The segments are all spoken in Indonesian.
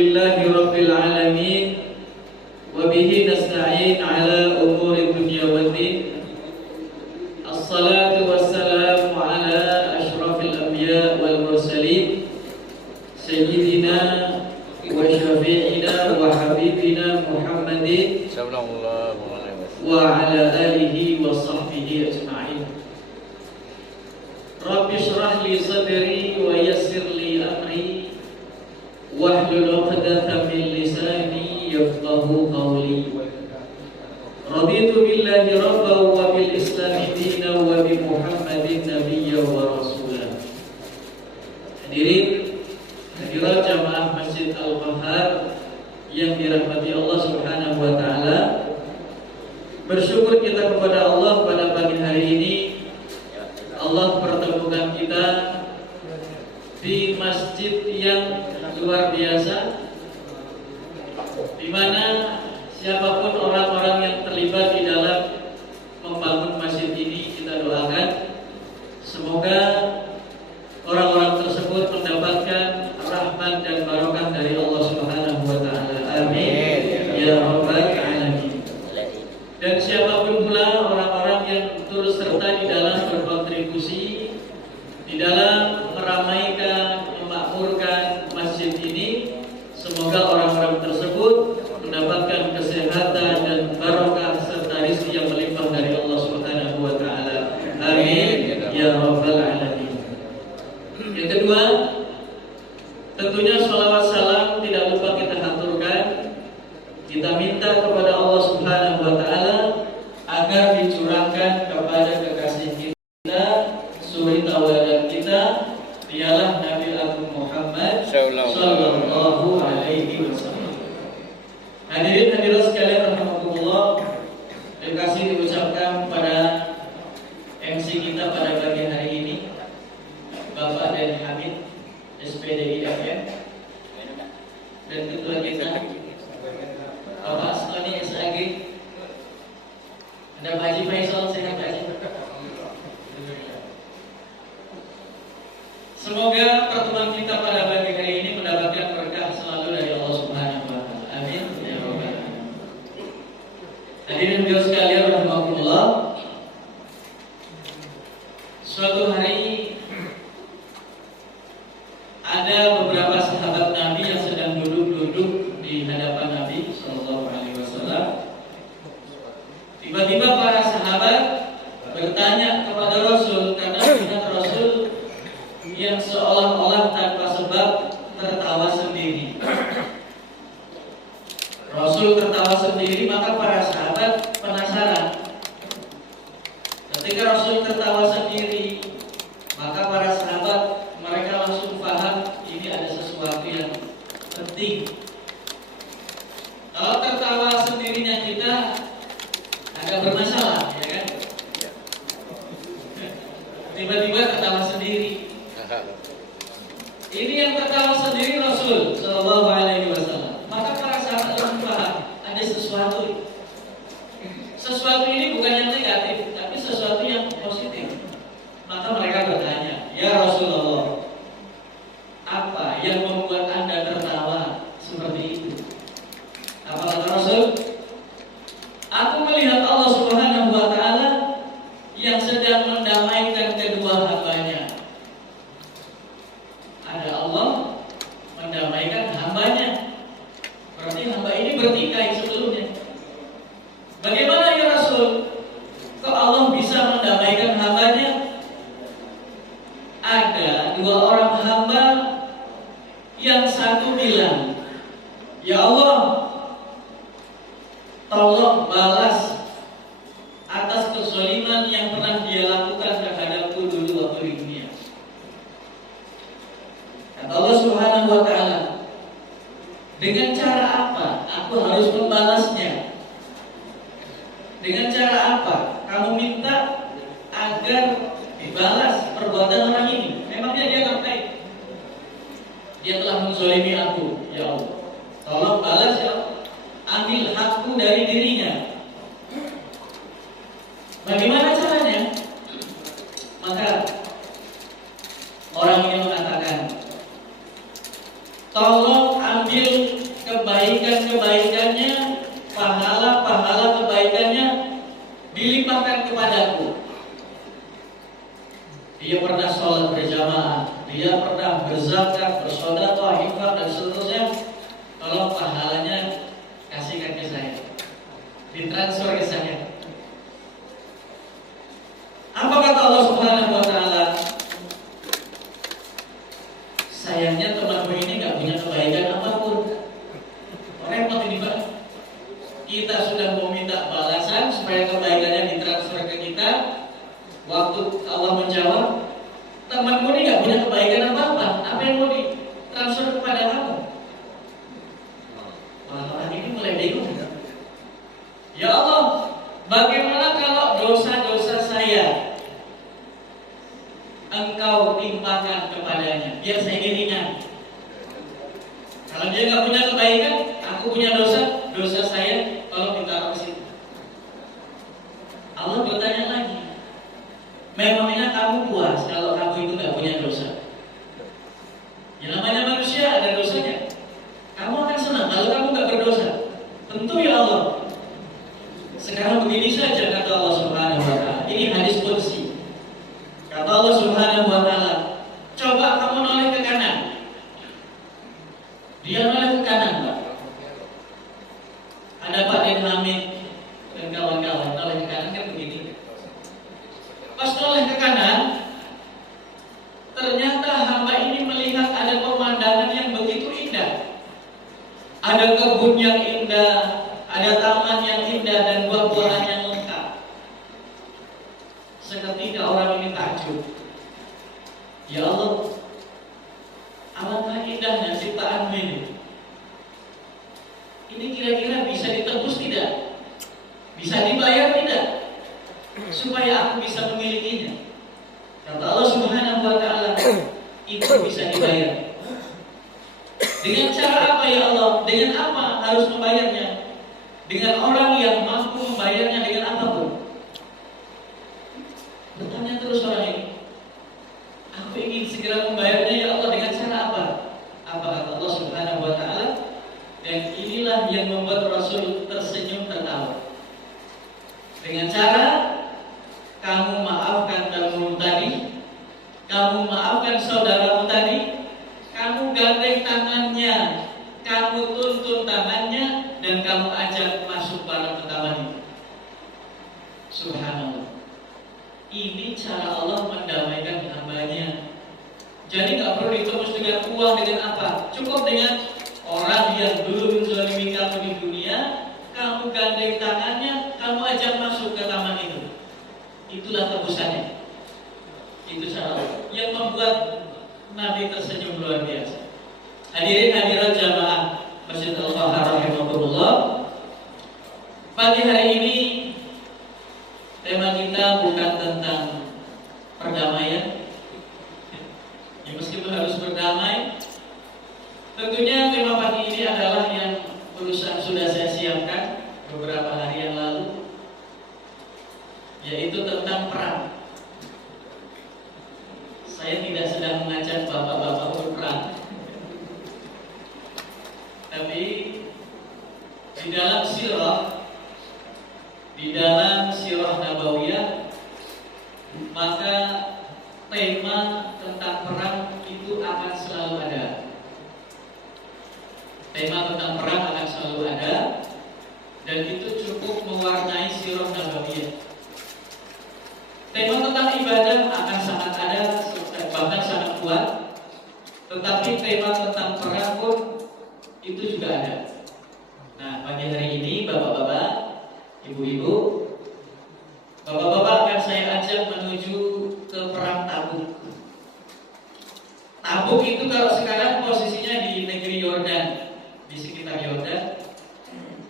Alhamdulillahi Rabbil Alamin. Wabihi nasta'in ala umuri dunya waddin. Assalatu wassalamu ala ashrafil anbiya wal mursalin, Sayyidina wa syafi'ina wa habibina Muhammadin wa ala alihi wa sahbihi ajma'in. Rabbi shrah li sadri wa yassir li amri wahlul 'uqdatam min lisani yafqahu qawli. Raditu billahi rabban wa bil islami dinan wa bi Muhammadin nabiyyan wa rasulan. Hadirin hadirat jamaah Masjid Al-Bahar yang dirahmati Allah Subhanahu wa taala. Bersyukur kita kepada Allah pada pagi hari ini Allah pertemukan kita di masjid yang luar biasa, di mana siapapun orang-orang yang terlibat di dalam membangun masjid ini, kita doakan semoga orang-orang tersebut mendapatkan rahmat dan barokah dari Allah Subhanahu wa taala. Amin ya rabbal alamin. Dan siapapun pula orang-orang yang turut serta di dalam berkontribusi di dalam meramaikan, memakmurkan masjid ini, semoga orang-orang tersebut mendapatkan kesehatan dan barokah serta rezeki yang melimpah dari Allah Subhanahu wa taala. Amin ya rabbal alamin. Yang kedua, tentunya sholawat salam tidak lupa kita haturkan. Kita minta kepada Allah Subhanahu wa taala agar dicurahkan kepada kekasih kita, suri tauladan kita, dialah Nabi Agung Muhammad sallallahu alaihi wasallam. Hadirin hadirat sekalian rahimakumullah, terima kasih diucapkan pada MC kita pada pagi hari ini, Bapak Dani Hamid, SPD IFN, dan ketua kita Bapak Stoni SAG. Ada Pak Haji Faisal, sehat Pak Haji. Semoga pertemuan kita pada pagi hari ini mendapatkan berkah selalu dari Allah Subhanahu wa taala. Amin ya rabbal alamin. Hadirin hadirat sekalian rahimakumullah. Suatu hari ada beberapa sahabat Nabi yang sedang duduk-duduk di hadapan Nabi sallallahu alaihi wasallam. Tiba-tiba para sahabat bertanya kepada Rasul, karena melihat Rasul yang seolah-olah tanpa sebab tertawa sendiri. Rasul tertawa sendiri, maka para sahabat penasaran. Ketika Rasul tertawa sendiri, maka para sahabat mereka langsung paham ini ada sesuatu yang penting. Kalau tertawa sendirinya kita agak bermasalah, ya kan? Tiba-tiba tertawa sendiri. Ini yang tertawa sendiri Rasul sallallahu alaihi wasallam. Maka para sahabat langsung paham ada sesuatu. Sesuatu ini bukan yang negatif, tapi sesuatu yang positif. Maka mereka bertanya, "Ya Rasulullah, apa yang membuat Anda tertawa seperti itu?" Apa kata Rasul? "Aku melihat Allah Subhanahu wa taala yang sedang mendamaikan kedua hambanya." Ada Allah mendamaikan hambanya. Berarti hamba ini bertikai sebelumnya. Bagaimana ya Rasul? Kok Allah bisa mendamaikan hambanya? Ada dua orang hamba yang satu bilang, "Ya Allah, tolong balas atas kezaliman yang pernah dia lakukan terhadapku dulu waktu di dunia." Kata Allah Subhanahu wa taala, "Dengan cara apa aku harus membalasnya? Dengan cara apa kamu minta agar dibalas perbuatan orang ini? Memangnya dia ngapain? Dia telah menzalimi aku, ya Allah. Tolong balas ya Allah. Ambil hakku dari dirinya." Bagaimana caranya? Maka orang ini mengatakan, "Tolong ambil dia pernah sholat berjamaah, dia pernah berzakat, bersedekah, infak dan seterusnya, tolong pahalanya kasihkan ke saya, ditransfer ke saya. Apa kata Allah Subhanahu wa taala? Sayangnya temanmu ini nggak punya kebaikan apapun. Repot ini Pak. Kita sudah meminta balasan supaya kebaikannya ditransfer ke kita. Waktu Allah menjawab, temanmu ini nggak punya kebaikan apa-apa. Apa yang mau ditransfer kepada kamu? Wah, orang ini mulai bingung. Ya Allah, bagaimana kalau dosa-dosa saya Engkau timpakan kepadanya, biar saya ringan. Kalau dia nggak punya kebaikan, aku punya dosa, dosa saya tolong ditaruh ke situ. Allah bertanya lagi, memangnya kamu puas kalau kamu itu nggak punya dosa? Yang namanya manusia ada dosanya. Kamu akan senang kalau kamu nggak berdosa? Tentu ya Allah. Sekarang begini saja kata Allah Subhanahu wa taala. Ini hadis qudsi. Kata Allah Subhanahu wa taala, coba kamu noleh ke kanan. Dia noleh ke kanan, Pak. Ada Pak Den Hamid dan kawan-kawan noleh ke kanan kan begini. Pas noleh ke kanan, ternyata hamba ini melihat ada pemandangan yang begitu indah. Ada kebun yang indah, ada taman yang indah dan buah-buahan yang lengkap. Seketika orang ini takjub. Ya Allah, alangkah indahnya ciptaanmu ini. Ini kira-kira bisa ditebus tidak? Bisa dibayar tidak? Supaya aku bisa memilikinya. Kata Allah Subhanahu wa taala, itu bisa dibayar. Dengan cara apa ya Allah? Dengan apa harus membayarnya? Dengan orang yang mampu membayarnya dengan apapun. Bertanya terus orang ini, aku ingin segera membayarnya ya Allah, dengan cara apa? Apa kata Allah Subhanahu wa taala? Dan inilah yang membuat Rasul tersenyum tertawa. Dengan cara kamu maafkan temanmu tadi, kamu maafkan saudaramu tadi, kamu gandeng tangannya, kamu tuntun tangannya, dan kamu ajak masuk bareng ke taman itu. Subhanallah. Ini cara Allah mendamaikan hambanya. Jadi nggak perlu ditebus dengan uang, dengan apa. Cukup dengan orang yang dulu menzalimi kamu di dunia, kamu gandeng tangannya, kamu ajak masuk ke taman itu. Itulah tebusannya. Itu cara Allah yang membuat Nabi tersenyum luar biasa. Hadirin hadirat jamaah Masjid Al-Fahar rahimahullah. Pagi hari ini tema kita bukan tentang perdamaian. Ya, meskipun harus berdamai, tentunya tema pagi ini adalah yang sudah saya siapkan beberapa hari yang lalu, yaitu tentang perang. Saya tidak sedang mengajak bapak-bapak berperang, tapi di dalam sirah Nabawiyah, maka tema tentang perang itu akan selalu ada. Tema tentang perang akan selalu ada, dan itu cukup mewarnai sirah Nabawiyah. Tema tentang ibadah akan sangat ada, bahkan sangat kuat. Tetapi tema tentang perang pun itu juga ada. Nah, pagi hari ini bapak-bapak, ibu-ibu, bapak-bapak akan saya ajak menuju ke perang Tabuk. Tabuk itu kalau sekarang posisinya di negeri Yordan, di sekitar Yordan,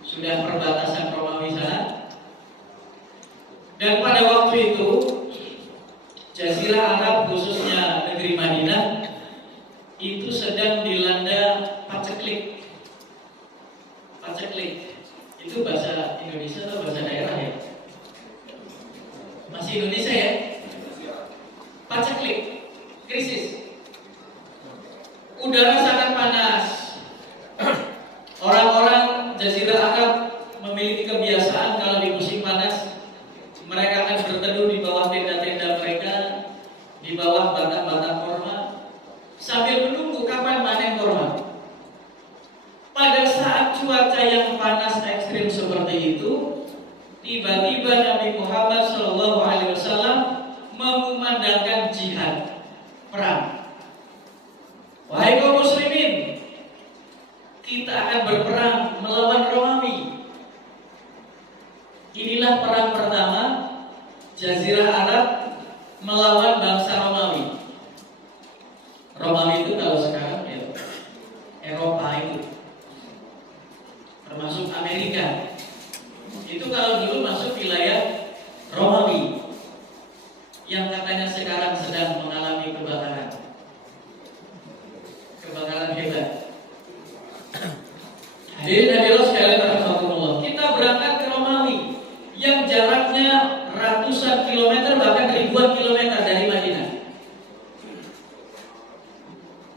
sudah perbatasan Romawi sana. Dan pada waktu itu Jazirah Arab, khususnya negeri Madinah, itu sedang dilanda paceklik. Paceklik itu bahasa Indonesia atau bahasa daerah ya? Masih Indonesia ya? Paceklik, krisis. Udara sangat panas. Orang-orang Jazirah Arab memiliki kebiasaan kalau di musim panas mereka akan berteduh di bawah tenda-tenda mereka, di bawah mengumandangkan jihad, perang. Wahai kaum muslimin, kita akan berperang melawan Romawi. Inilah perang pertama Jazirah Arab melawan bangsa Romawi. Romawi itu kalau sekarang ya Eropa itu, termasuk Amerika. Itu kalau dulu masuk wilayah Romawi, yang katanya sekarang sedang mengalami kebakaran hebat. Hadirin sekalian rahimakumullah, kita berangkat ke Romawi yang jaraknya ratusan kilometer bahkan ribuan kilometer dari Madinah.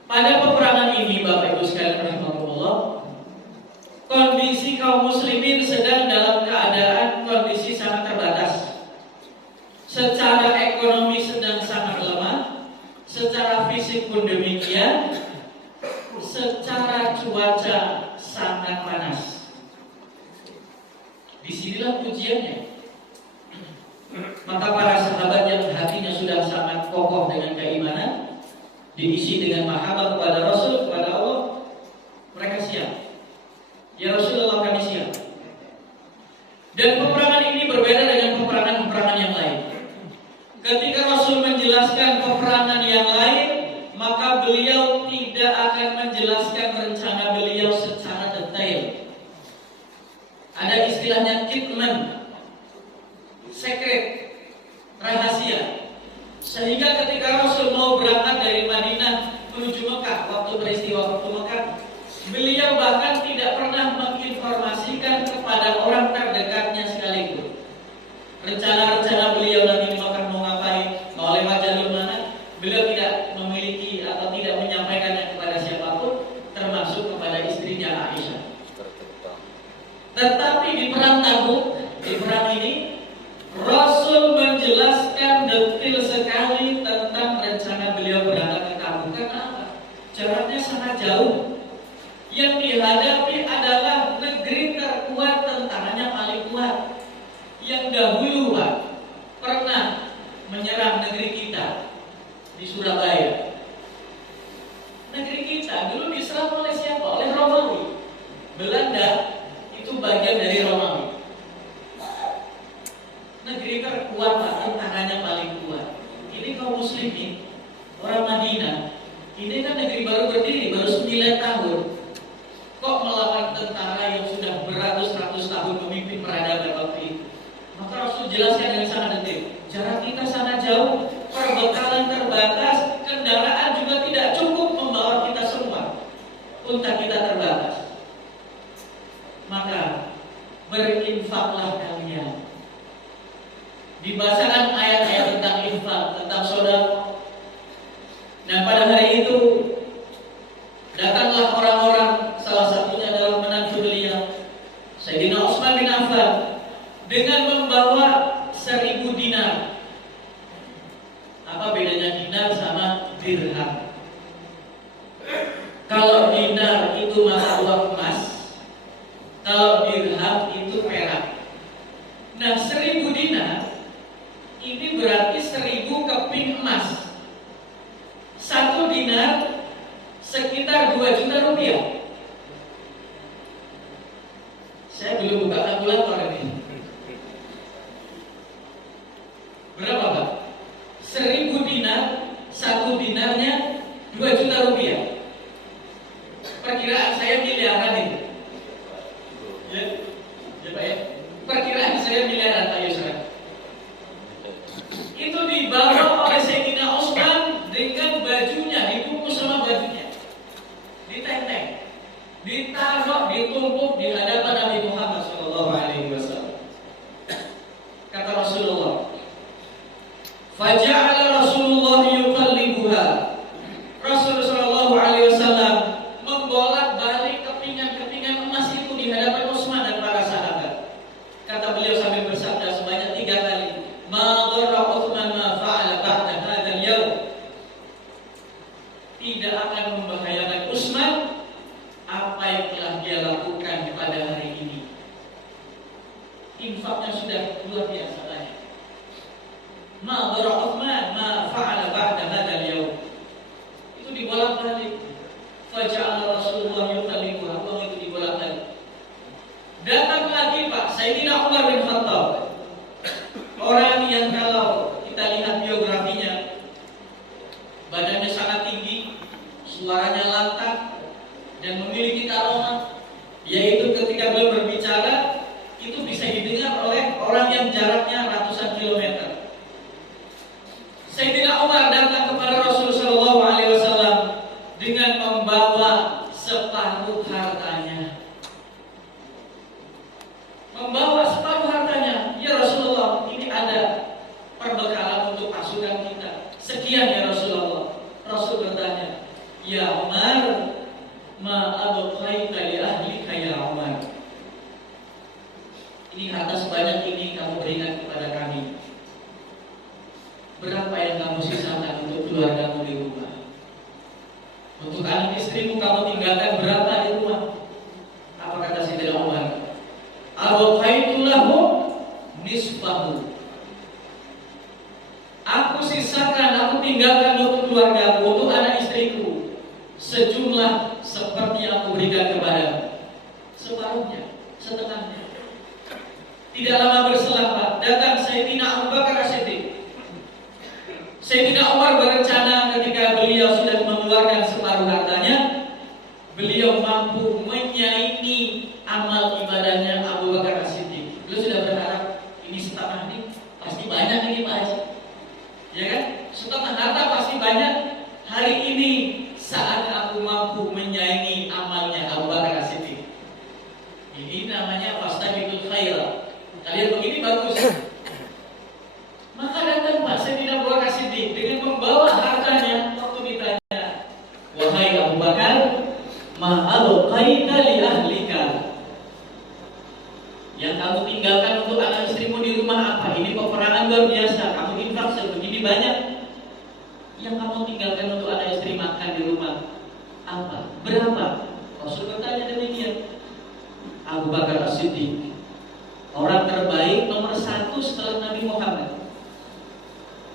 Pada peperangan ini Bapak Ibu sekalian rahimakumullah, kondisi kaum muslimin sedang dalam keadaan kondisi sangat terbatas. Secara ekonomi sedang sangat lemah, secara fisik pun demikian, secara cuaca sangat panas. Disinilah ujiannya. Maka para sahabat yang hatinya sudah sangat kokoh dengan keimanan, diisi dengan mahabbah kepada Rasul, kepada Allah, mereka siap. Ya Rasulullah, kami siap. Dan peperangan ini berbeda dengan peperangan-peperangan yang lain. Ketika Rasul menjelaskan peperangan yang lain, maka beliau tidak akan menjelaskan rencana beliau secara detail. Ada istilahnya kitman, secret, rahasia. Sehingga ketika Rasul mau berangkat dari Madinah menuju Mekah, waktu peristiwa waktu Mekah, beliau bahkan tidak pernah menginformasikan kepada orang terdekatnya sekalipun rencana-rencana beliau nanti di Mekah mau ngapain, mau lewat jalur mana. Beliau tidak memiliki atau tidak menyampaikannya kepada siapapun, termasuk kepada istrinya Aisyah. Tetapi di perang Tabuk, di perang ini, Rasul menjelaskan detail sekali tentang rencana beliau berangkat ke Tabuk. Kenapa? Jaraknya sangat jauh. Yang dihadapi adalah negeri terkuat, tentaranya paling kuat, yang dahulu Pak pernah menyerang negeri kita di Surabaya. Negeri kita dulu diserang oleh siapa? Oleh Romawi. Belanda itu bagian dari Romawi. Negeri terkuat Pak, tentaranya paling kuat. Ini kaum muslimin, orang Madinah. Ini kan negeri baru berdiri, baru 9 tahun. Kok melawan tentara yang sudah beratus-ratus tahun memimpin peradaban waktu itu? Maka Rasul jelaskan dengan sangat detail. Jarak kita sangat jauh, perbekalan terbatas, kendaraan juga tidak cukup membawa kita semua. Unta kita terbatas. Maka berinfaklah kalian. Dibacakan ayat-ayat tentang infak, tentang sedekah. Dan pada hari itu datanglah orang-orang, salah satunya adalah menantu beliau, Sayyidina Utsman bin Affan, dengan membawa 1000 dinar. Apa bedanya dinar sama dirham? Kalau dinar itu mata uang emas, kalau dirham itu perak. Nah, 1000 dinar ini berarti 1000 keping emas. 1 dinar sekitar 2 juta rupiah. Saya belum buka kalkulator ini. Berapa Pak? 1000 dinar, 1 dinarnya 2 juta rupiah. Perkiraan saya miliaran ini. Ya, ya Pak ya. Perkiraan saya miliaran Pak Yusra. Itu dibawa oleh Sayyidina Utsman dengan bajunya, dibungkus sama bajunya, ditenteng, ditaruh, ditumpuk di hadapan Nabi Muhammad SAW. Kata Rasulullah, faja'ala Rasulullah yuqallibuha. Rasulullah SAW membolak-balik kepingan sekian ya Rasulullah. Rasul bertanya, ya Umar, ma abqaita li ahlika ya Umar. Ini harta sebanyak ini kamu berikan kepada kami. Berapa yang kamu sisakan untuk keluargamu di rumah? Untuk anak istrimu kamu tinggalkan berapa di rumah? Apa kata Sayyidina Umar? Abqaitu lahum nisfahu. Aku sisakan, aku tinggalkan untuk keluargaku, untuk anak istriku, sejumlah seperti yang aku berikan kepadamu. Separuhnya, setengahnya. Tidak lama berselang, Pak, datang Sayyidina Abu Bakar As-Siddiq. Sayyidina Umar berencana ketika beliau sudah mengeluarkan separuh hartanya, beliau mampu menyaingi amal ibadahnya Abu Bakar As-Siddiq. Beliau sudah berharap ini setengah ini pasti banyak ini Pak Haji, ya kan? Setengah harta pasti banyak. Hari ini saat aku mampu menyaingi amalnya Abu Bakar As-Siddiq. Ini namanya fastabiqul khairat. Kalian begini bagus. Maka datang Pak Sayyidina Abu Bakar As-Siddiq dengan membawa hartanya. Waktu ditanya, wahai Abu Bakar, ma abqaita li ahlika, yang kamu tinggalkan untuk anak istrimu di rumah apa? Ini peperangan luar biasa, kamu infak sebegini banyak. Yang kamu tinggalkan untuk anak istri makan di rumah apa? Berapa? Rasul bertanya demikian. Abu Bakar As-Siddiq, orang terbaik nomor 1 setelah Nabi Muhammad.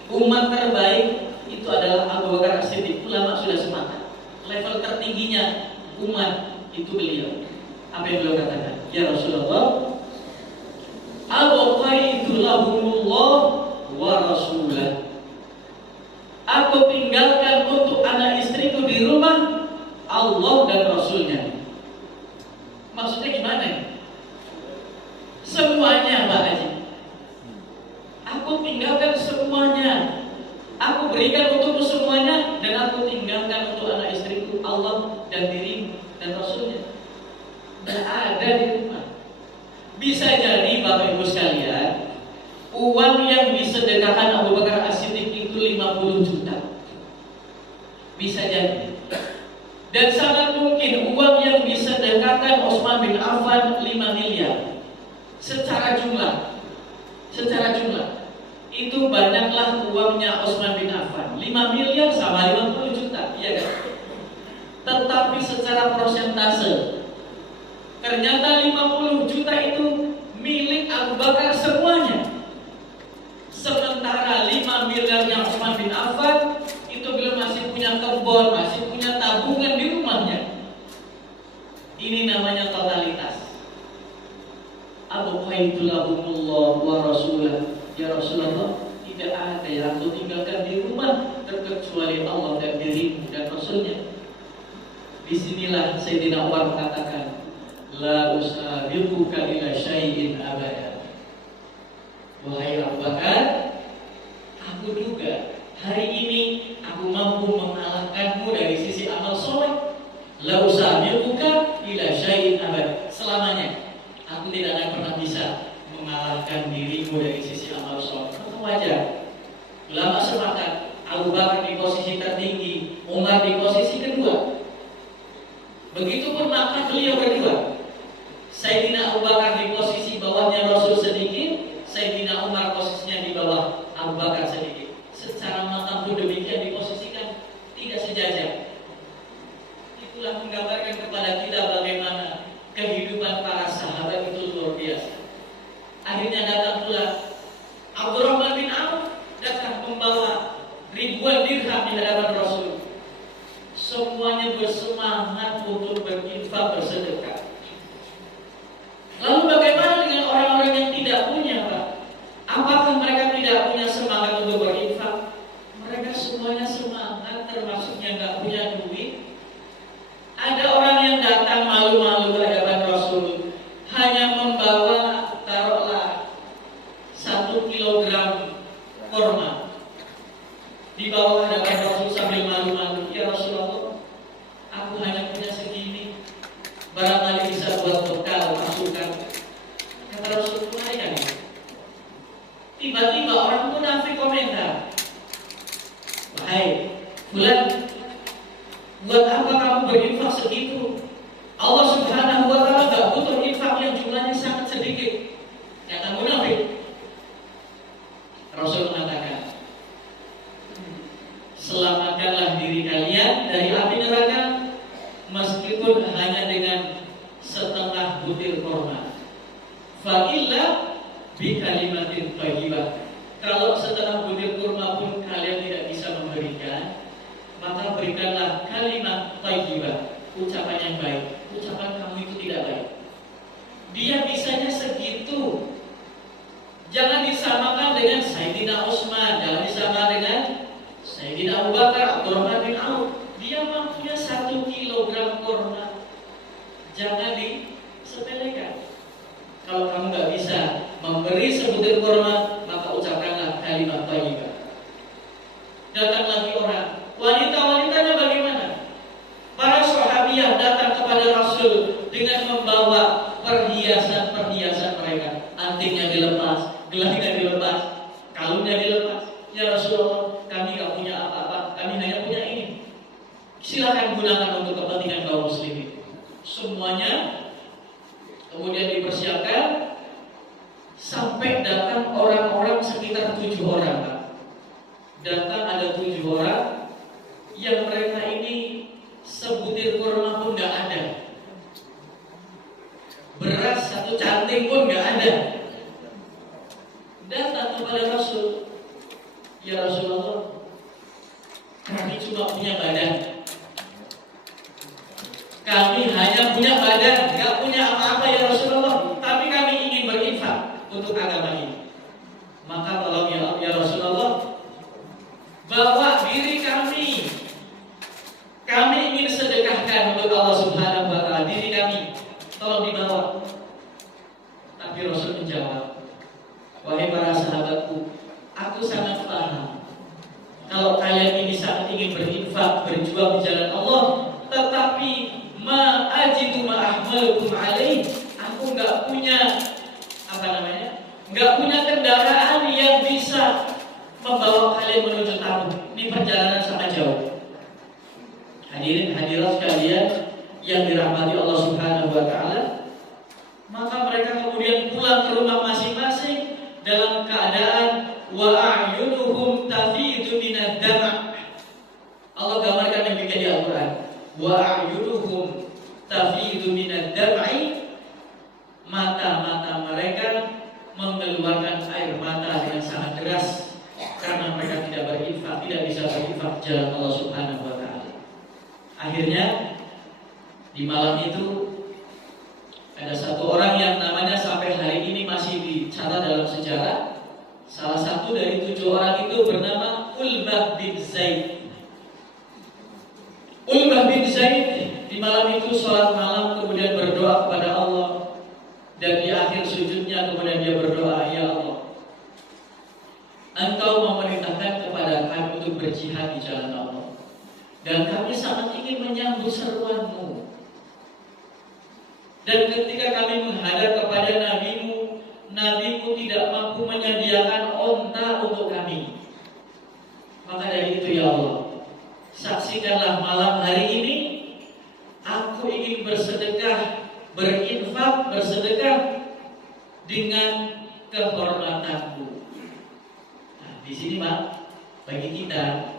Umat terbaik itu adalah Abu Bakar As-Siddiq. Ulama sudah sepakat. Level tertingginya umat itu beliau. Apa yang beliau katakan? Ya Rasulullah, abqaitu lahumullah wa rasulah. Aku tinggalkan untuk anak istriku di rumah Allah dan Rasulnya. Maksudnya gimana ya? Semuanya Pak Haji. Aku tinggalkan semuanya. Aku berikan untukmu semuanya, dan aku tinggalkan untuk anak istriku Allah dan dirimu dan Rasulnya. Tidak ada di rumah. Bisa jadi Bapak Ibu sekalian, uang yang disedekahkan Abu Bakar As-Siddiq itu 50 juta. Bisa jadi. Dan sangat mungkin uang yang disedekahkan Utsman bin Affan 5 miliar. Secara jumlah itu banyaklah uangnya Utsman bin Affan. 5 miliar sama 50 juta, iya kan? Tetapi secara persentase, ternyata 50 juta itu milik Abu Bakar semuanya. Sementara 5 miliarnya Utsman bin Affan itu belum, masih punya kebun, masih punya tabungan di rumahnya. Ini namanya totalitas. Abqaitu lahumullah wa rasulah. Ya Rasulullah, tidak ada yang aku tinggalkan di rumah terkecuali Allah dan dirimu dan Rasulnya. Disinilah Sayyidina Umar mengatakan, la usabiquka ila syai'in abada. Wahai Abu Bakar, aku duga hari ini aku mampu mengalahkanmu dari sisi amal soleh. La usabiquka ila syai'in abada. Selamanya aku tidak akan pernah bisa mengalahkan dirimu dari sisi amal soleh. Maka wajar ulama sepakat Abu Bakar di posisi tertinggi, Umar di posisi kedua. Begitupun maka beliau berdua. Sayyidina Abu Bakar di posisi bawahnya Rasul sedikit, Sayyidina Umar posisinya di bawah Abu Bakar sedikit. Secara makam pun demikian diposisikan, tidak sejajar. Itulah menggambarkan kepada kita bagaimana kehidupan para sahabat itu luar biasa. Akhirnya datang pula Abdurrahman bin Auf, datang membawa ribuan dirham di hadapan Rasul. Semuanya bersemangat untuk berinfak, bersedekah. Lalu bagaimana dengan orang-orang yang tidak punya, Pak? Apakah mereka tidak punya semangat untuk berinfak? Mereka semuanya semangat, termasuk yang tidak punya duit. Ada orang yang datang malu-malu ke hadapan Rasul, hanya membawa taruhlah 1 kilogram korma. Di bawah hadapan Rasul sambil malu-malu, ya Rasulullah, aku hanya punya segini, barangkali bisa buat bekal masukan. Kata Rasul, tunaikan. Tiba-tiba orang munafik komentar, Hai fulan, buat apa kamu berinfak segitu? Allah Subhanahu wa ta'ala gak butuh infak yang jumlahnya sangat sedikit. Jangan munafik. Rasul mengatakan, selamatkanlah diri kalian dari api neraka meskipun hanya dengan setengah butir korma. Fa illa bi kalimatin thayyibah. Kalau setengah butir kurma pun kalian tidak bisa memberikan, maka berikanlah kalimat thayyibah, ucapan yang baik. Ucapan kamu itu tidak baik. Dia bisanya segitu. Jangan disamakan dengan Sayyidina Utsman, jangan disamakan dengan Sayyidina Abu Bakar, Abdurrahman bin Auf. Dia mampunya 1 kilogram kurma. Jangan disepelekan. Kalau kamu nggak bisa memberi sebutir kurma, maka ucapkanlah kalimat thayyibah. Datang lagi orang, wanita-wanitanya bagaimana? Para sahabiyah datang kepada Rasul dengan membawa perhiasan-perhiasan mereka. Antingnya dilepas, gelasnya dilepas, kalungnya dilepas. Ya Rasulullah, kami nggak punya apa-apa, kami hanya punya ini. Silakan gunakan untuk kepentingan kaum muslimin. Semuanya kemudian dipersiapkan sampai datang orang-orang sekitar 7 orang. Datang ada 7 orang yang mereka ini sebutir kurma pun nggak ada, beras 1 canting pun nggak ada. Datang kepada Rasul, ya Rasulullah, kami cuma punya badan. Kami hanya punya badan, gak punya apa-apa ya Rasulullah. Tapi kami ingin berinfak untuk agama ini. Maka tolong ya Rasulullah, bawa diri kami. Kami ingin sedekahkan untuk Allah Subhanahu wa ta'ala. Diri kami, tolong dibawa. Tapi Rasul menjawab, wahai para sahabatku, aku sangat paham kalau kalian ini sangat ingin berinfak, berjuang di jalan Allah, tetapi ma ajidu ma ahmalukum alaih, aku nggak punya nggak punya kendaraan yang bisa membawa kalian menuju Tabuk. Ini perjalanan sangat jauh. Hadirin hadirat sekalian yang dirahmati Allah Subhanahu wa ta'ala, maka mereka kemudian pulang ke rumah masing-masing dalam keadaan wa a'yunuhum tafidu minad dam'. Allah gambarkan demikian di Al-Qur'an. Wa a'yunuhum tafidu minad dam'i, mata-mata mereka mengeluarkan air mata dengan sangat deras karena mereka tidak berinfak, tidak bisa berinfak jalan Allah Subhanahu wa ta'ala. Akhirnya di malam itu ada 1 orang yang namanya sampai hari ini masih dicatat dalam sejarah. Salah satu dari 7 orang itu bernama Ulbah bin Zaid. Ulbah bin Zaid di malam itu sholat malam, kemudian berdoa kepada Allah, dan di akhir sujudnya kemudian dia berdoa, ya Allah, Engkau memerintahkan kepada kami untuk berjihad di jalan Allah, dan kami sangat ingin menyambut seruanmu. Dan ketika kami menghadap kepada nabimu, nabimu tidak mampu menyediakan onta untuk kami. Maka dari itu ya Allah, saksikanlah malam hari ini aku ingin bersedekah, berinfak, bersedekah dengan kehormatanku. Nah, di sini Pak, bagi kita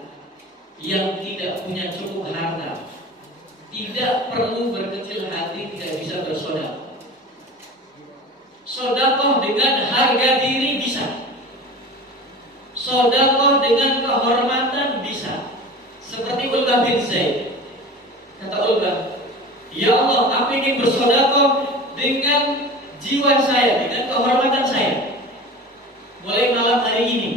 yang tidak punya cukup harta, tidak perlu berkecil hati, tidak bisa bersedekah. Sedekah dengan harga diri bisa. Sedekah dengan kehormatan bisa. Seperti Ulbah bin Zaid. Kata Ulbah, ya Allah, aku ingin bersedekah dengan jiwa saya, dengan kehormatan saya. Mulai malam hari ini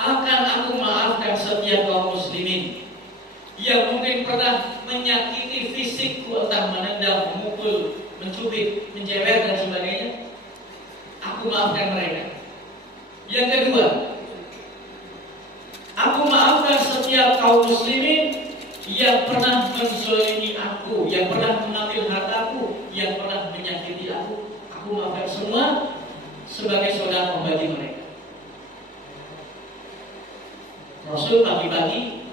akan aku maafkan setiap kaum muslimin yang mungkin pernah menyakiti fisikku, entah menendang, memukul, mencubit, menjewer dan sebagainya. Aku maafkan mereka. Yang kedua, aku maafkan setiap kaum muslimin yang pernah menzalimi aku, yang pernah mengambil hartaku, yang pernah menyakiti aku. Aku maafkan semua sebagai saudara bagi mereka. Rasul pagi-pagi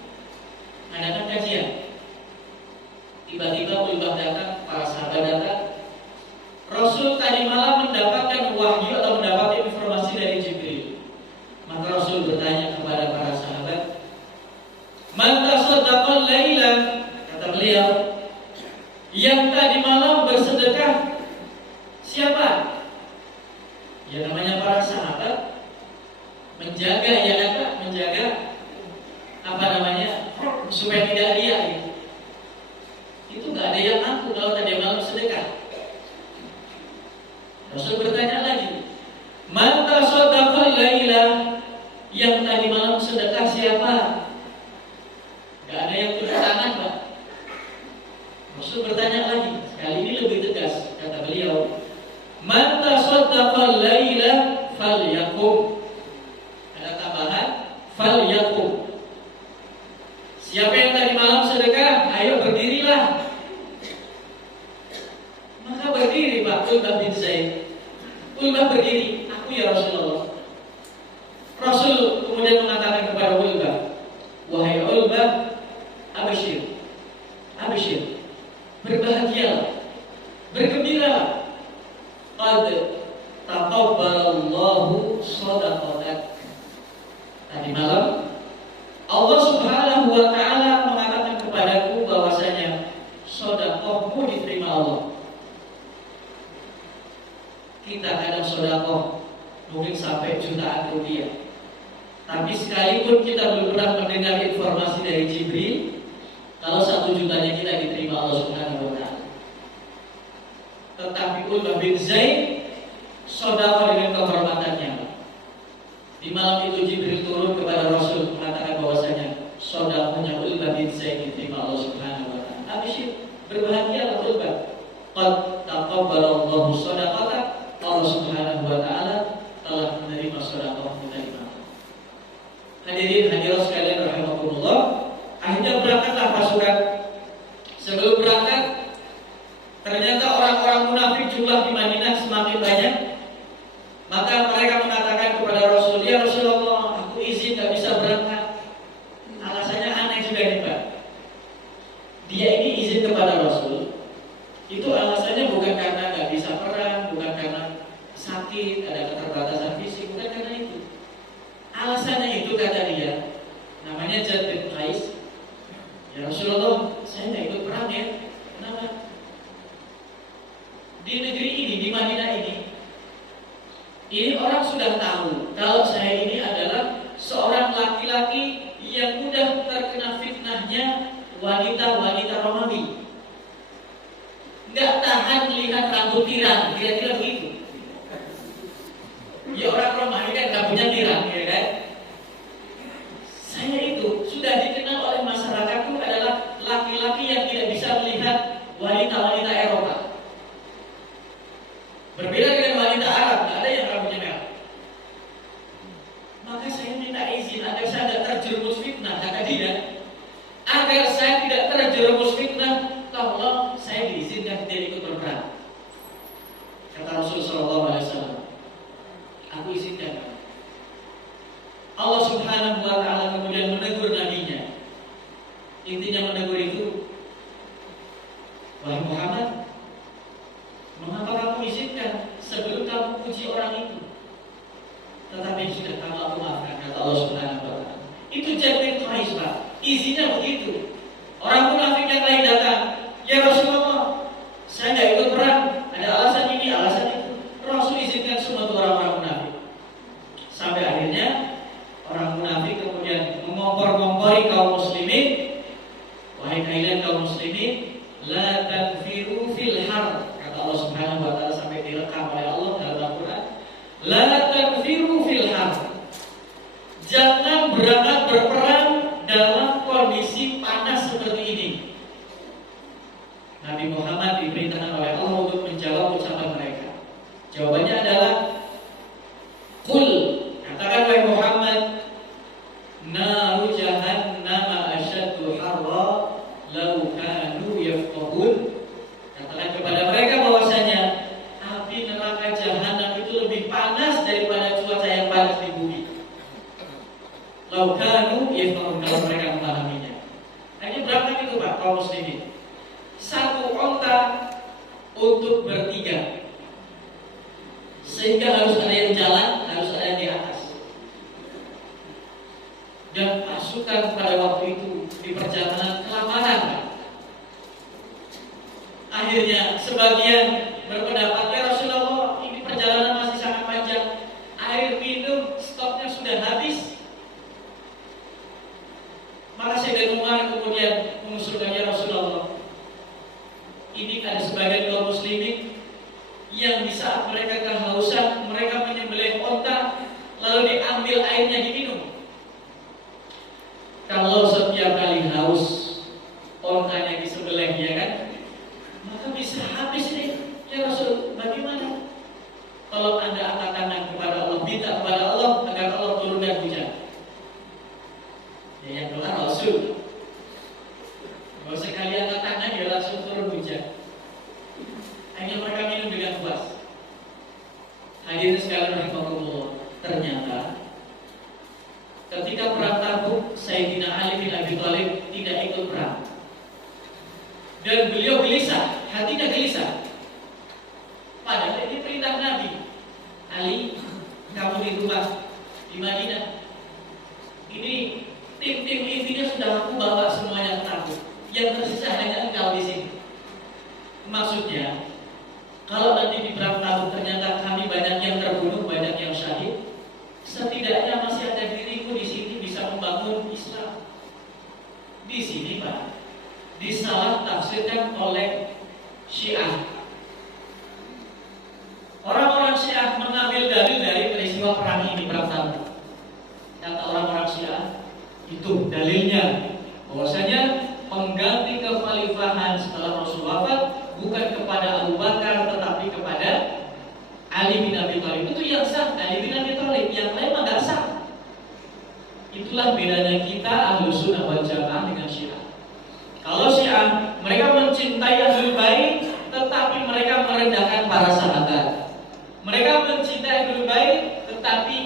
mengadakan kajian. Tiba-tiba Ulbah datang, para sahabat datang. Rasul tadi malam mendapatkan wahyu atau mendapatkan informasi dari Jibril. Maka Rasul bertanya kepada para sahabat, "Man tasaddaqal laila?" Kata beliau, "Yang tadi malam bersedekah siapa?" Ya namanya para sahabat menjaga supaya tidak riya gitu. Itu nggak ada yang ngaku kalau tadi malam sedekah. Rasul bertanya lagi, "Man tasaddaqal laila?" Yang tadi malam sedekah siapa? Nggak ada yang turun tangan, Pak. Rasul bertanya lagi, kali ini lebih tegas. Kata beliau, "Man tasaddaqal laila falyakum." Ada tambahan, falyakum. Siapa yang tadi malam sedekah, ayo berdirilah. Maka berdiri Pak Ulbah bin Zaid. Ulbah berdiri, "Aku ya Rasulullah." Rasul kemudian mengatakan kepada Ulbah, "Wahai Ulbah, absyir, absyir, berbahagialah, bergembiralah. Qad taqabbalallahu shadaqatak." Tadi malam Allah Subhanahu wa ta'ala mengatakan kepadaku bahwasanya sedekahmu diterima Allah. Kita kadang sedekah mungkin sampai jutaan rupiah. Tapi sekalipun kita belum pernah mendengar informasi dari Jibril kalau 1 jutanya kita diterima Allah Subhanahu wa ta'ala. Tetapi Ulbah bin Zaid sedekah dengan kehormatannya. Di malam itu Jibril turun kepada Rasul mengatakan bahwasanya sedekahnya Ulbah bin Zaid diterima Allah Subhanahu wa ta'ala. Absyir, berbahagialah Ulbah. Qad taqabbalallahu shadaqatak. Allah Subhanahu wa ta'ala telah menerima sedekahmu tadi malam. Hadirin hadirat sekalian rahimakumullah, akhirnya berangkatlah pasukan. Sebelum berangkat, ternyata orang-orang munafik jumlah di Madinah semakin banyak. Maka mereka mengatakan kepada Rasul, "Ya Rasulullah, aku izin gak bisa berangkat." Alasannya aneh juga nih Pak. Dia ini izin kepada Rasul, itu alasannya bukan karena gak bisa perang, bukan karena sakit, ada keterbatasan fisik, bukan karena itu. Alasannya itu kata dia, namanya Jad bin Qais, "Ya Rasulullah, saya gak ikut perang ya." Kenapa? Di negeri ini, di Madinah ini orang sudah tahu kalau saya ini adalah seorang laki-laki yang mudah terkena fitnahnya wanita-wanita Romawi. Nggak tahan lihat rambut tiran, kira-kira begitu. Ya orang Romawi kan rambutnya tiran, ya kan? Saya itu sudah dikenal oleh masyarakat itu adalah laki-laki yang tidak bisa melihat wanita-wanita Eropa. Berbeda dengan wanita Arab, tidak ada yang rambutnya merah. Maka saya minta izin agar saya tidak terjerumus fitnah, kata dia. Agar saya tidak terjerumus fitnah, tolong saya diizinkan tidak ikut berperang. Kata Rasulullah SAW, "Aku izinkan." Allah Subhanahu wa ta'ala kemudian menegur nabinya. Intinya menegur itu, "Wahai Muhammad, mengapa kamu izinkan sebelum kamu puji orang itu? Tetapi sudah kamu aku maafkan," kata Allah Subhanahu wa ta'ala. Itu Jabir Qais, Pak. Izinnya begitu. Orang munafik yang lain datang, "Ya Rasulullah, saya tidak ikut perang, ada alasan ini, alasan itu." Rasul izinkan semua orang-orang munafik. Sampai akhirnya orang munafik kemudian mengompor-ngompori kaum muslimin. "Wahai kalian kaum muslimin, la tanfiru fil har." Kata Allah Subhanahu wa ta'ala sampai direkam oleh Allah dalam Al-Quran. "La tanfiru fil har." Jangan berangkat berperang dalam kondisi panas seperti ini. Nabi Muhammad diperintahkan oleh Allah untuk menjawab ucapan mereka. Jawabannya adalah, "Qul," katakan wahai Muhammad, "naru jahannama asyaddu harra law kanu yafqahun." Katakan kepada mereka bahwasanya api neraka jahanam itu lebih panas daripada cuaca yang panas di bumi. Law kanu kanu yafqahun, kalau mereka memahaminya. Hanya berapa itu Pak kaum muslimin? Satu onta untuk bertiga, sehingga harus ada yang jalan, harus ada yang di atas. Dan pasukan pada waktu itu di perjalanan kelaparan Pak. Akhirnya sebagian berpendapat, ya Rasulullah, ini perjalanan masih sangat panjang, air minum stoknya sudah habis. Maka Sayyidina Umar kemudian mengusulkan, ya Rasulullah, ini ada sebagian kaum muslimin yang di saat mereka kehausan, mereka menyembelih onta lalu diambil airnya diminum. Kalau setiap kali haus ontanya disembelih, ya kan, maka bisa habis ini. Ya Rasul, bagaimana? Tolong Anda angkat tangan kepada Allah, minta kepada Allah agar Allah turunkan hujan. Ya, yang doa Rasul. Kalau sekali angkat tangan dia langsung turun hujan. Hanya mereka minum dengan puas. Hadirin sekalian rahimakumullah, ternyata ketika perang Tabuk, Sayyidina Ali bin Abi Thalib tidak ikut perang. Dan beliau gelisah, hatinya gelisah. Padahal ini perintah Nabi. Ali, kamu di rumah di Madinah. Ini tim-tim intinya sudah aku bawa semuanya ke Tabuk. Yang tersisa hanya engkau di sini. Maksudnya, kalau nanti di perang Tabuk ternyata kami banyak yang terbunuh, banyak yang syahid, setidaknya masih ada diriku di sini bisa membangun Islam. Di sini Pak, disalah tafsirkan oleh Syiah. Orang-orang Syiah mengambil dalil dari peristiwa perang ini, perang Tabuk. Kata orang-orang Syiah, itu dalilnya bahwasanya pengganti kekhalifahan setelah Rasul wafat bukan kepada Abu Bakar tetapi kepada Ali bin Abi Thalib. Itu yang sah, Ali bin Abi Thalib. Yang lain mah nggak sah. Itulah bedanya kita Ahlus Sunnah wal Jamaah dengan Syiah. Kalau Syiah, mereka mencintai Ahlul Bait, tetapi mereka merendahkan para sahabat. Mereka mencintai Ahlul Bait, tetapi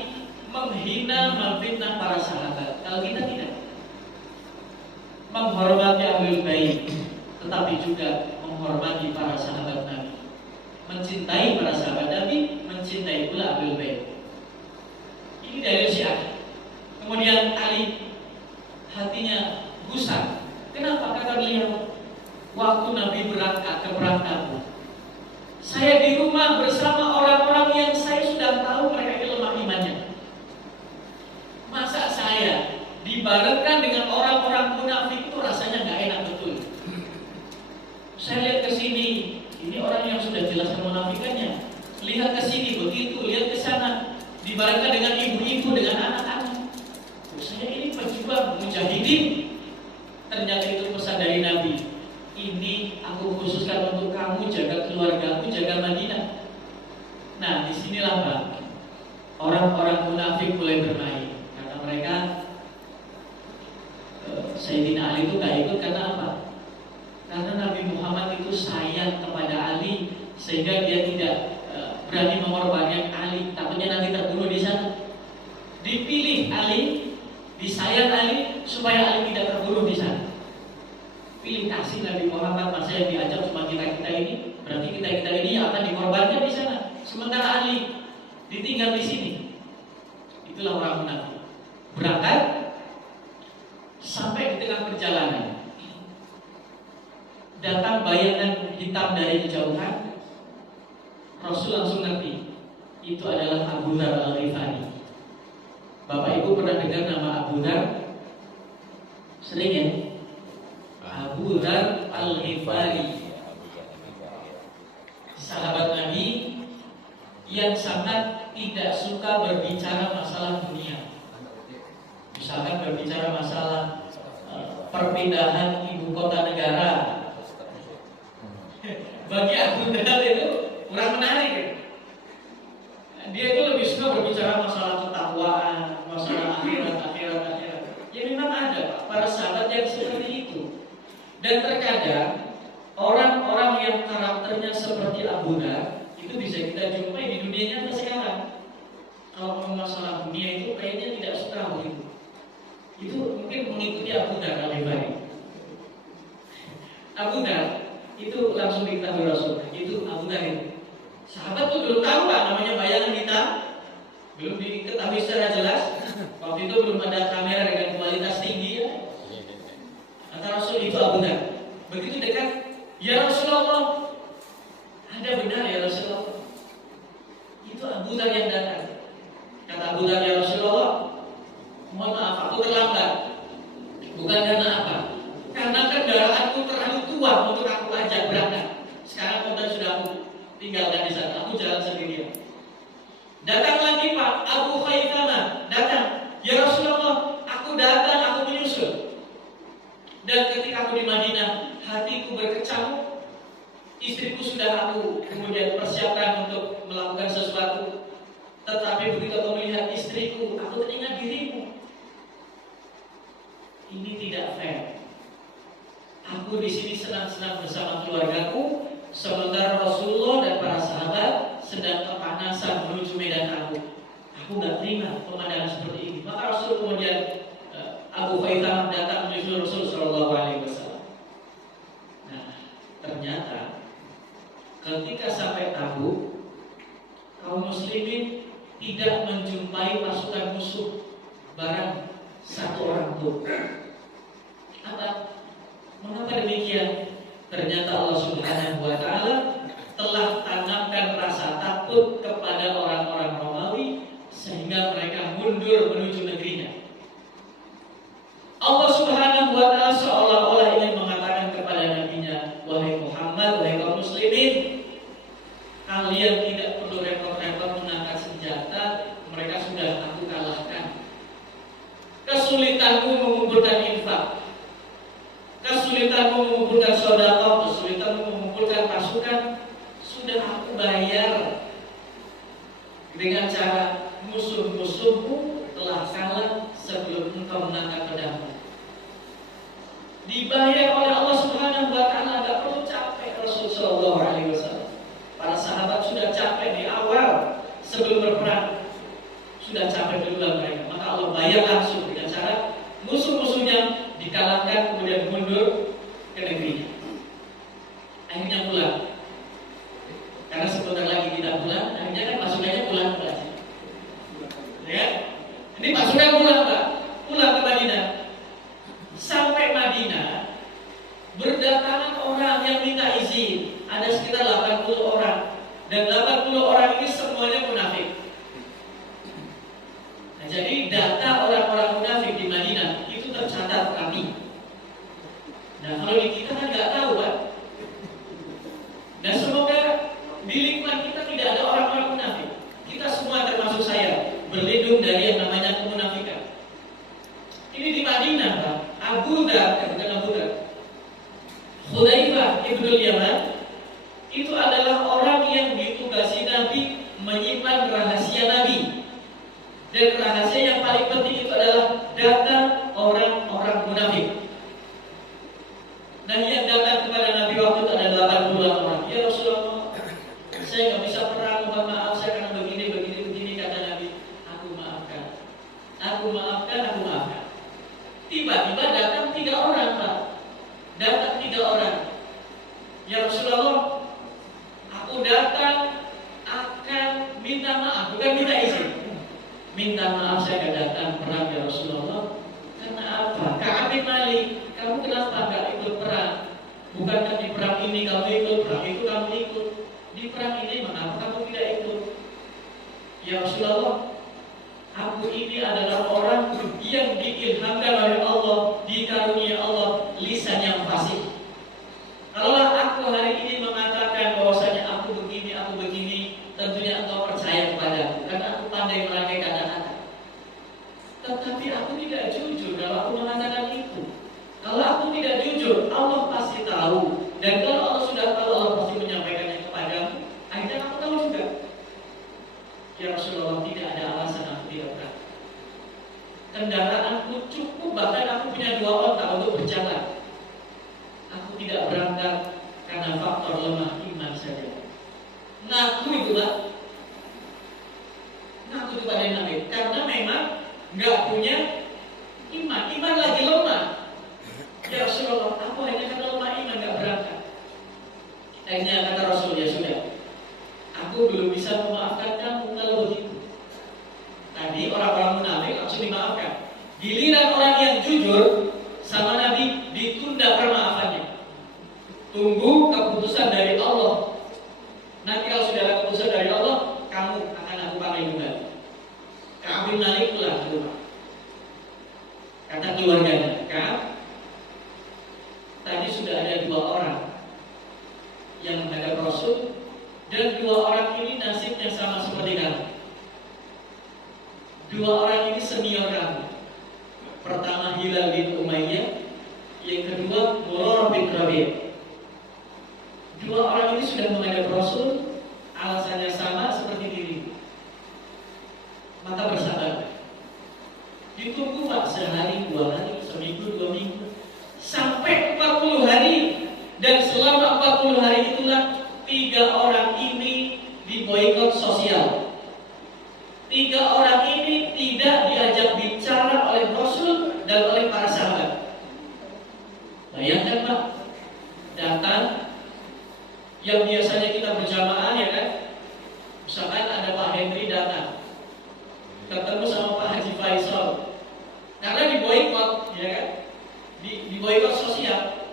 menghina, memfitnah para sahabat. Kalau kita tidak, menghormati Ahlul Bait, tetapi juga menghormati para sahabat Nabi, mencintai para sahabat Nabi, mencintai pula Ahlul Bait. Ini dari Syiah. Kemudian Ali hatinya gusar. Kenapa? Kata beliau, waktu Nabi berangkat ke perang Tabuk, saya di rumah bersama orang-orang yang saya sudah tahu mereka ini lemah imannya. Masa saya dibarengkan dengan orang-orang munafik, itu rasanya nggak enak betul. Saya lihat ke sini, ini orang yang sudah jelas kemunafikannya. Lihat ke sini begitu, lihat ke sana, dibarengkan dengan ibu-ibu, dengan anak-anak. Saya ini pejuang mujahidin. Ternyata itu pesan dari Nabi. Ini aku khususkan untuk kamu, jaga keluargamu, jaga Madinah. Nah, disinilah Pak, orang-orang munafik mulai bermain. Kata mereka, Sayyidina Ali itu gak ikut karena apa? Karena Nabi Muhammad itu sayang kepada Ali, sehingga dia tidak berani mengorbankan Ali, takutnya nanti terbunuh di sana. Dipilih Ali, disayang Ali, supaya Ali tidak terbunuh di sana. Pilih kasih Nabi Muhammad, masa yang diajak cuma kita ini, berarti kita ini yang akan dikorbankan di sana. Sementara Ali ditinggal di sini. Itulah orang munafik. Berangkat sampai di tengah perjalanan, datang bayangan hitam dari kejauhan. Rasul langsung ngerti itu adalah Abu Dzar Al-Ghifari. Bapak Ibu pernah dengar nama Abu Dzar? Sering ya? Abu Dzar Al-Ghifari, sahabat Nabi yang sangat tidak suka berbicara masalah dunia. Misalkan berbicara masalah perpindahan ibu kota negara, bagi Abu Dzar itu kurang menarik. Dia itu lebih suka berbicara masalah ketakwaan, masalah akhirat. Ya memang ada para sahabat yang seperti itu. Dan terkadang orang-orang yang karakternya seperti Abu Dzar itu bisa kita jumpai di dunia nyata sekarang. Kalau ngomong masalah dunia itu kayaknya tidak suka begitu. itu mungkin mengikuti Abu Dar Al-Ghifari. Abu Dar itu langsung diketahui Rasul, itu Abu Dar itu. Sahabat tuh belum tahu Pak namanya bayangan hitam, belum diketahui secara jelas. Waktu itu belum ada kamera dengan kualitas tinggi ya. Kata Rasul itu Abu Dar. Begitu dekat, ya Rasulullah, ada benar ya Rasulullah. Itu Abu Dar yang datang. Kata Abu Dar, ya Rasulullah, mohon maaf aku terlambat. Bukan karena apa? Karena kendaraanku terlalu tua untuk aku ajak berangkat. Sekarang korban sudah aku tinggalkan di sana. Aku jalan sendirian. Datang lagi Pak Abu Khaythama datang. Ya Rasulullah, aku datang, aku menyusul. Dan ketika aku di Madinah, hatiku berkecamuk. Istriku sudah aku kemudian persiapkan untuk melakukan sesuatu. Tetapi begitu aku melihat istriku, aku teringat dirimu. Ini tidak fair. Aku di sini senang-senang bersama keluargaku, sementara Rasulullah dan para sahabat sedang kepanasan menuju medan aku. Aku nggak terima pemandangan seperti ini. Maka Rasul kemudian Abu Khaytham datang menyusul Rasul Shallallahu Alaihi Wasallam. Nah, ternyata ketika sampai Tabuk, kaum muslimin tidak menjumpai pasukan musuh barang satu orang pun. Apa? Mengapa demikian? Ternyata Allah Subhanahu wa Ta'ala telah tanamkan rasa takut kepada orang-orang Romawi sehingga mereka mundur menuju negerinya. Allah Subhanahu wa Ta'ala seolah-olah ingin mengatakan kepada nabinya, wahai Muhammad, wahai kaum muslimin, kalian tidak perlu repot-repot mengangkat senjata, mereka sudah aku kalahkan. Kesulitanmu mengumpulkan infak, kesulitanmu mengumpulkan sedekah, kesulitanmu mengumpulkan pasukan, sudah aku bayar dengan cara musuh-musuhmu telah kalah sebelum engkau mengangkat pedangmu. Dibayar oleh Allah Subhanahu wa Ta'ala, tidak perlu capek. Rasulullah Shallallahu Alaihi Wasallam, para sahabat sudah capek di awal sebelum berperang, sudah capek duluan mereka. Maka Allah bayar langsung dengan cara musuh-musuhnya dikalahkan kemudian mundur ke negerinya. Akhirnya pulang. Karena sebentar lagi kita pulang, akhirnya kan pasukannya pulang ke Madinah. Ya, ini pasukan pulang Pak, pulang ke Madinah. Sampai Madinah berdatangan orang yang minta izin. Ada sekitar 80 orang, dan 80 orang ini semuanya munafik. Nah, jadi data orang-orang munafik di Madinah itu tercatat rapi. Nah, kalau di kita kan nggak tahu kan. Dan semoga di lingkungan kita tidak ada orang-orang munafik. Kita semua termasuk saya berlindung dari yang namanya kemunafikan. Ini di Madinah Pak, Abu Dar, bukan Abu Dar, Hudzaifah ibnul Yaman itu adalah orang yang ditugasi Nabi menyimpan rahasia Nabi. Dan rahasia yang paling penting itu adalah data orang-orang munafik. Nah, yang datang kepada Nabi waktu itu ada 80 orang. Ya Rasulullah, saya nggak bisa perang, mohon maaf, saya karena begini, kata Nabi. Aku maafkan. Tiba-tiba datang 3 orang Pak. Datang 3 orang. Ya Rasulullah, aku datang akan minta maaf, bukan minta izin. Minta maaf saya gak datang perang ya Rasulullah. Karena apa? Ka'ab bin Malik, kamu kenapa gak ikut perang? Bukankah di perang ini kamu ikut, perang itu kamu ikut? Di perang ini mengapa kamu tidak ikut? Ya Rasulullah, aku ini adalah orang yang diilhamkan oleh Allah, dikarunia Allah lisan yang fasih. Kalaulah aku hari ini mengatakan bahwasanya aku begini, tentunya engkau percaya kepadaku karena aku pandai merangkai kata-kata. Tetapi aku tidak jujur kalau aku mengatakan itu. Kalau aku tidak jujur, Allah pasti tahu. Dan kalau Allah sudah tahu, Allah pasti menyampaikannya kepadamu. Akhirnya aku tahu juga. Ya Rasulullah, tidak ada alasan aku tidak berangkat. Kendaraanku cukup, bahkan aku punya 2 onta untuk berjalan. Aku tidak berangkat karena faktor lemah iman saja. Ngaku itu Pak. Ngaku itu pada Nabi. Karena memang nggak punya iman. Dan dua orang ini nasibnya sama seperti kamu. Dua orang ini senior kamu. Pertama Hilal bin Umayyah, yang kedua Murarah bin Rabi'. Dua orang ini sudah menghadap Rasul, alasannya sama seperti dirimu. Maka bersabar. Ditunggu Pak, sehari, 2 hari, seminggu, 2 minggu, sampai 40 hari. Dan selama 40 hari itulah 3 orang ini diboikot sosial. 3 orang ini tidak diajak bicara oleh Rasul dan oleh para sahabat. Bayangkan Pak, datang yang biasanya kita berjamaah, ya kan? Misalkan ada Pak Henry datang, ketemu sama Pak Haji Faisal, karena diboikot, ya kan? Diboikot sosial,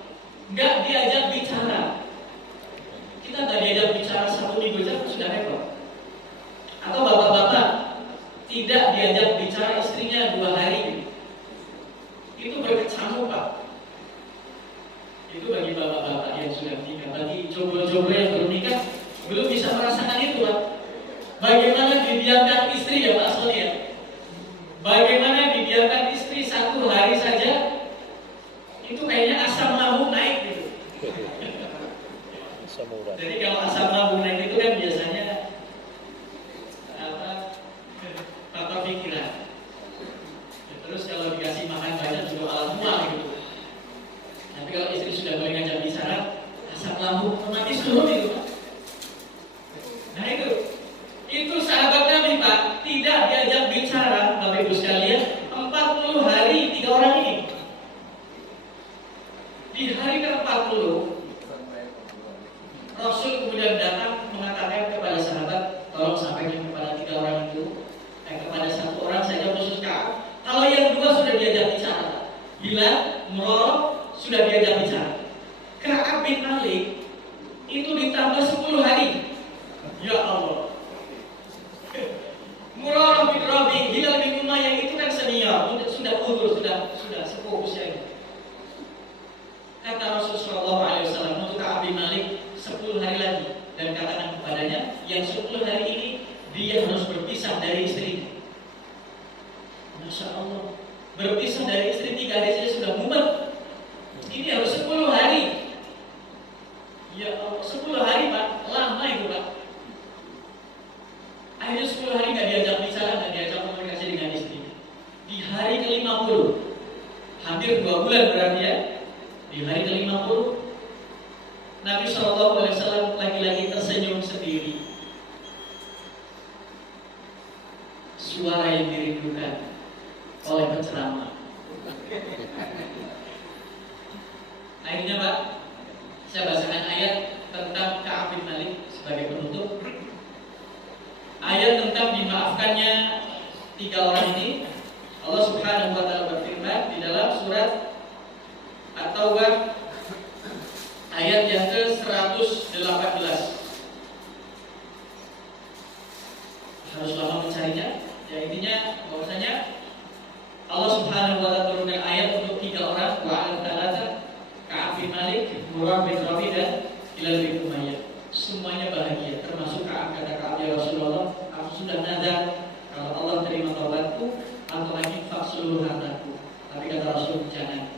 nggak diajak bicara. Kita nggak diajak bicara 1 minggu saja sudah repot. Atau bapak-bapak tidak diajak bicara istrinya 2 hari, itu berkecamuk Pak. Itu bagi bapak-bapak yang sudah menikah. Bagi jomblo-jomblo yang belum nikah, belum bisa merasakan itu Pak. Bagaimana didiamkan istri ya Pak Sony ya? Bagaimana didiamkan istri 1 hari saja, itu kayaknya asam lambung naik gitu. Jadi kalau asam lambung naik itu kan biasanya faktor pikiran. Terus kalau dikasih makan banyak juga alam mual gitu. Tapi kalau istri sudah mulai ngajak bicara, asam lambung otomatis turun itu Pak. Nah itu sahabat Nabi Pak, tidak diajak bicara Bapak Ibu sekalian 40 hari 3 orang ini. Di hari ke-40 Rasul kemudian datang mengatakan kepada sahabat, tolong sampaikan kepada 3 orang itu, kepada 1 orang saja khusus Ka'ab. Kalau yang 2 sudah diajak bicara, Hilal, Murarah sudah diajak bicara. Ka'ab bin Malik itu ditambah 10 hari. Ya Allah. Murarah bin Rabi', Hilal bin Umayyah itu kan senior, sudah umur, sudah sepuh usianya. Kata Rasulullah SAW untuk Ka'ab bin Malik 10 hari lagi, dan katakan kepadanya yang 10 hari ini dia harus berpisah dari istrinya. Masya Allah, berpisah dari istri 3 hari saja sudah mumet. Ini harus 10 hari. Ya Allah, 10 hari Pak, lama itu Pak. Akhirnya 10 hari gak diajak bicara, gak diajak komunikasi dengan istri. Di hari ke-50, hampir 2 bulan berarti ya. Di hari ke-50, Nabi SAW lagi-lagi tersenyum sendiri. Suara yang dirindukan oleh penceramah. Akhirnya Pak, saya bacakan ayat tentang Ka'ab bin Malik sebagai penutup. Ayat tentang dimaafkannya 3 orang ini. Allah Subhanahu wa ta'ala berfirman di dalam surat At-Taubah ayat yang ke-118. Harus lama mencarinya. Ya intinya bahwasanya Allah Subhanahu wa ta'ala turunkan ayat untuk 3 orang, wa'ala thalatha, Ka'ab bin Malik, Murarah bin Rabi' dan Hilal bin Umayyah. Semuanya bahagia, termasuk Ka'ab. Kata Ka'ab, ya Rasulullah, aku sudah nazar kalau Allah terima taubatku, aku lagi faksuluh hartaku. Tapi kata Rasul, jangan,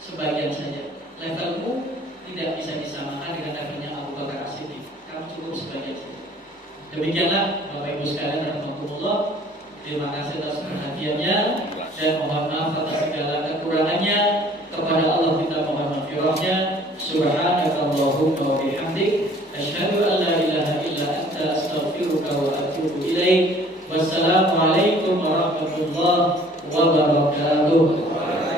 sebagian saja. Levelmu tidak bisa disamakan dengan levelnya Abu Bakar As-Siddiq. Kamu cukup sebagian saja. Demikianlah Bapak Ibu sekalian rahmatullah. Terima kasih atas perhatiannya dan mohon maaf atas segala kekurangannya. Kepada Allah kita mohon maghfirahnya. Subhanakallahumma wa bihamdik, asyhadu an la ilaha illa anta, astaghfiruka wa atubu ilaik. Wassalamualaikum warahmatullahi wabarakatuh.